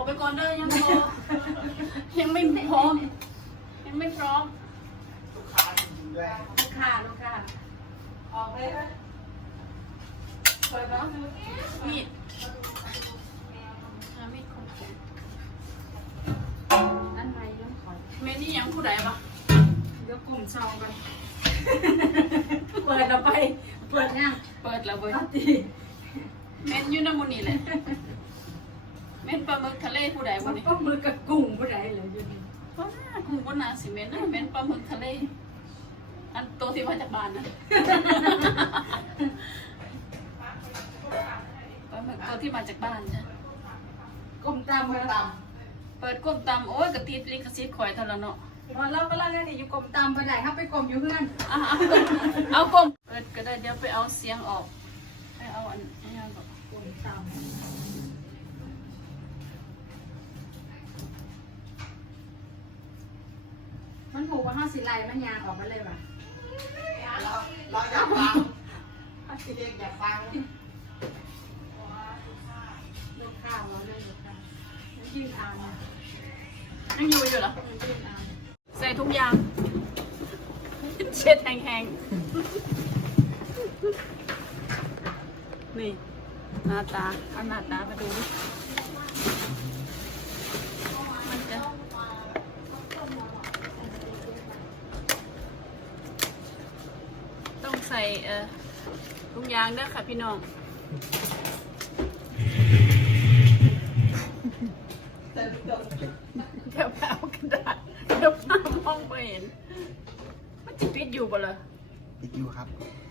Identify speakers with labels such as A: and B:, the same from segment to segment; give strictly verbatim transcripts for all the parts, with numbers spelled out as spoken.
A: ไปก่อนเด้อยังพอยังไม่พร้อมยังไม่พร้อมลูกค้าลูกค้าลูกค้าออกเลยค่ะเปิดบ้างมีดมีดคมนั่นไหมยังขอเมนี่ยังผู้ใดปะเดี๋ยวกลุ่มชาวกันเปิดเราไปเปิดยังเปิดเราไปเมนยูนามูนี่แหละเมนปลาหมึกทะเลผู้ใดผู้นี้ปลาหมึกกับกุ้งผู้ใดเลยยูนี่เพราะน่ากุ้งก็น่าสิเมนนะเมนปลาหมึกทะเลอันโตที่มาจากบ้านนะปลาหมึกตัวที่มาจากบ้านจ้ะก้มตำก้มตำเปิดก้มตำโอ้ยกระติดลิขสิทธิ์ข่อยเท่านั้นเนาะพอเราก็ล่างนี่อยู่ก้มตำไปไหนครับไปก้มอยู่เพื่อนเอาเอาก้มเปิดก็ได้เดี๋ยวไปเอาเสียงออกไปเอาอันนี้ก่อนก้มตำมันผูกว่าห้าสิไลมันยางออกมาเลยว่ะ
B: เราเราอยากฟังพี่เด็กอยากฟัง
A: ลูกข้าวเราเลยลูกข้าวยังกินอ่านยังอยู่อยู่เหรอใส่ทุกอย่างเช็ดแห้งๆนี่หน้าตาเอาหน้าตามาดูมันจะต้องใส่เอ่อทุกอย่างด้วยค่ะพี่น้องเดี๋ยวเอากระดาษเดี๋ยวภาพมองไปเห็นมันจะปิดอยู่บ่เลย
B: ปิดอยู่ครับ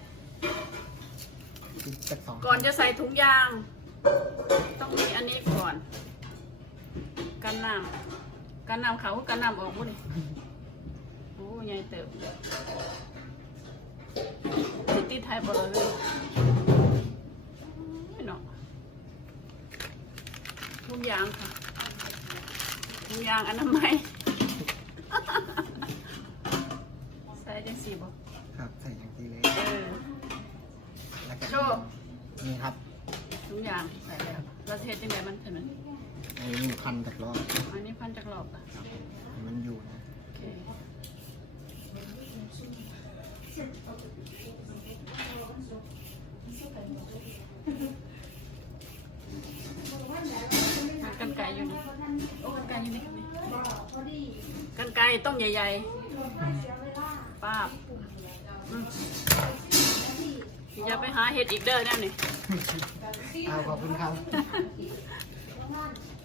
B: ปิดจากสอง
A: ก่อนจะใส่ถุงยางต้องมีอันนี้ก่อนกันน้ำกันน้ำเขากันน้ำออกบุ้นโอ้ยายเติบติดติดไทยบ่เลยไม่เนาะถุงยางค่ะถุงยางอนามัยใส่จังสีบ่
B: ครับใส่อย่างที่เลย
A: เออ
B: แล้วก็
A: โชว์
B: นี่ครับ
A: ถุงยางใส่แล้วเราเทจังไงมันเท่านั้น
B: ไอ้นี่พันจากรอบ
A: อันนี้พันจากรอบอ่ะ
B: มันอยู่นะ
A: โอเคกันไก่อยู่นี่โอ้กันไก่อยู่นี่กันไก่ต้องใหญ่ๆป้าบอย่าไปหาเห็ดอีกเด้อแน่นี่
B: เอาขอบคุณครับ